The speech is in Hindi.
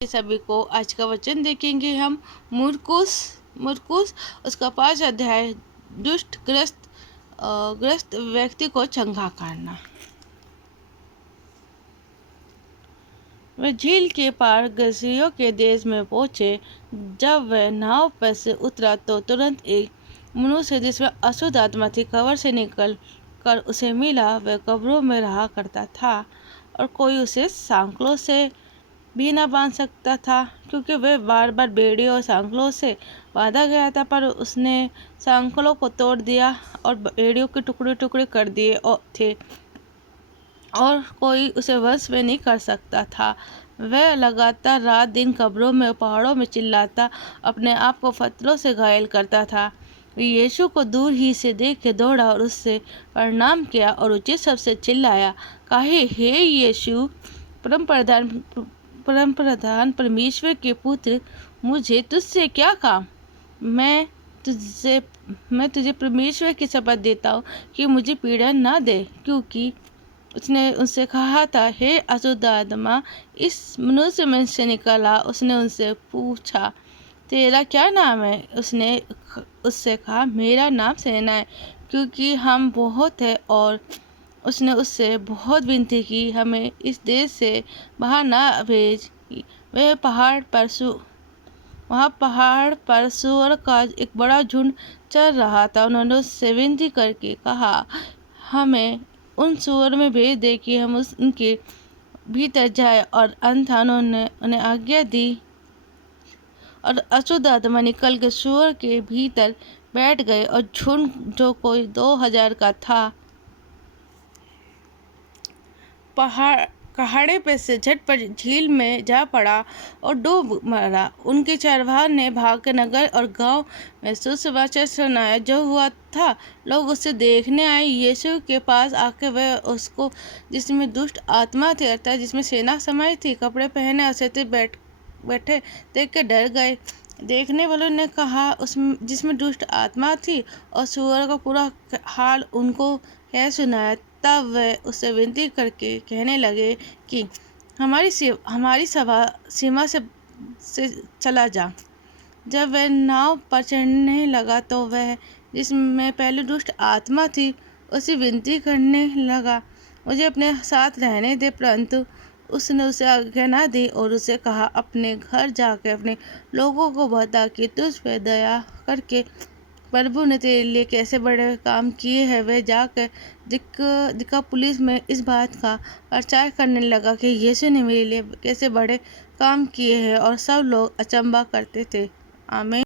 सभी को आज का वचन देखेंगे हम मुरकुस मुरकुस उसका 5 अध्याय दुष्ट ग्रस्त व्यक्ति को चंगा करना। वे झील के पार गसियों के देश में पहुंचे। जब वह नाव पर से उतरा तो तुरंत एक मनुष्य जिसमें अशुद्ध आत्मा थी कब्र से निकल कर उसे मिला। वह कब्रों में रहा करता था और कोई उसे सांकलों से भी न बांध सकता था, क्योंकि वह बार बार बेड़ियों और सांकलों से बांधा गया था। पर उसने सांकलों को तोड़ दिया और बेड़ियों के टुकड़े टुकड़े कर दिए थे और कोई उसे वश में नहीं कर सकता था। वह लगातार रात दिन कब्रों में पहाड़ों में चिल्लाता अपने आप को पत्थरों से घायल करता था। यीशु को दूर ही से देख के दौड़ा और उससे प्रणाम किया और ऊंचे शब्द से चिल्लाया, कहे, हे यीशु, परम प्रधान परमेश्वर के पुत्र, मुझे तुझसे क्या काम? मैं तुझे परमेश्वर की शपथ देता हूँ कि मुझे पीड़ा न दे। क्योंकि उसने उनसे कहा था, हे अशुद्ध आत्मा, इस मनुष्य में से निकला। उसने उनसे पूछा, तेरा क्या नाम है? उसने उससे कहा, मेरा नाम सेना है, क्योंकि हम बहुत है। और उसने उससे बहुत विनती की, हमें इस देश से बाहर ना भेज। वह वहाँ पहाड़ पर सूअर का एक बड़ा झुंड चल रहा था। उन्होंने उससे विनती करके कहा, हमें उन सूअर में भेज दे कि हम उनके भीतर जाए। और अंततः उन्होंने उन्हें आज्ञा दी और अशुद्ध आत्मा निकल के सूअर के भीतर बैठ गए और झुंड, जो कोई 2000 का था, पहाड़े पे से झटपट झील में जा पड़ा और डूब मरा। उनके चरवाहा ने भाग नगर और गांव में सुसमाचार सुनाया। जो हुआ था, लोग उसे देखने आए। यीशु के पास आके वह उसको, जिसमें दुष्ट आत्मा थी, अर्थात जिसमें सेना समाई थी, कपड़े पहने औरतें बैठे देख के डर गए। देखने वालों ने कहा, जिसमें दुष्ट आत्मा थी और सूअर का पूरा हाल उनको कह सुनाया। तब वह उससे विनती करके कहने लगे कि हमारी सीमा से चला जा। जब वह नाव पर चढ़ने लगा तो वह, जिसमें पहले दुष्ट आत्मा थी, उसे विनती करने लगा, मुझे अपने साथ रहने दे। परंतु उसने उसे आज्ञा न दी और उसे कहा, अपने घर जाकर अपने लोगों को बता कि तुझ पर दया करके प्रभु ने तेरे लिए कैसे बड़े काम किए हैं। वह जाकर दिकापुलिस में इस बात का प्रचार करने लगा कि यीशु ने मेरे लिए कैसे बड़े काम किए हैं, और सब लोग अचंभा करते थे। आमीन।